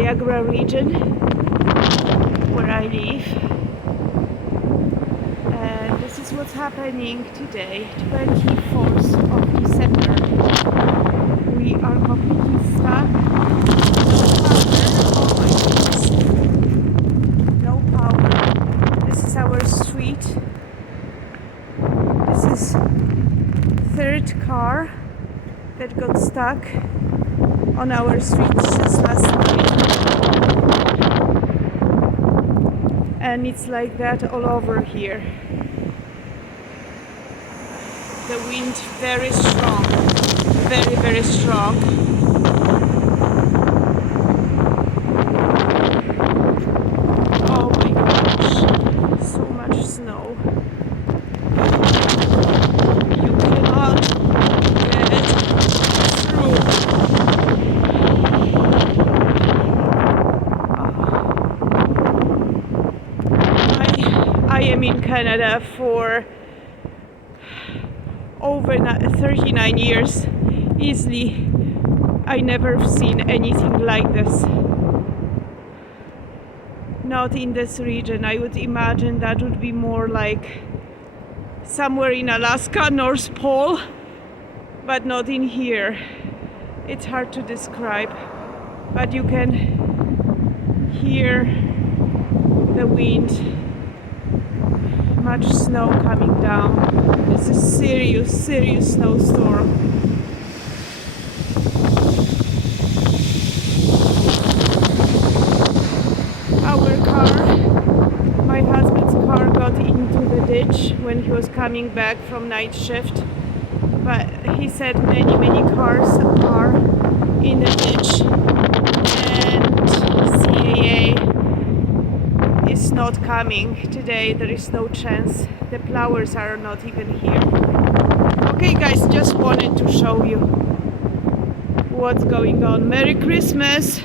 Niagara region where I live, and this is what's happening today, 24th of December. We are completely stuck. No power. This is our street. This is third car that got stuck on our street since last night, and it's like that all over here. The wind very strong, very strong. Oh my gosh, so much snow. You cannot get through. I am in Canada for over 39 years easily. I never seen anything like this. Not in this region. I would imagine that would be more like somewhere in Alaska, North Pole, but not in here. It's hard to describe, but you can hear the wind. Much snow coming down. It's a serious snowstorm. Our car, my husband's car, got into the ditch when he was coming back from night shift, but he said many cars are in the ditch, and CAA is not coming today. There is no chance. The plowers are not even here. Okay guys, just wanted to show you what's going on. Merry Christmas!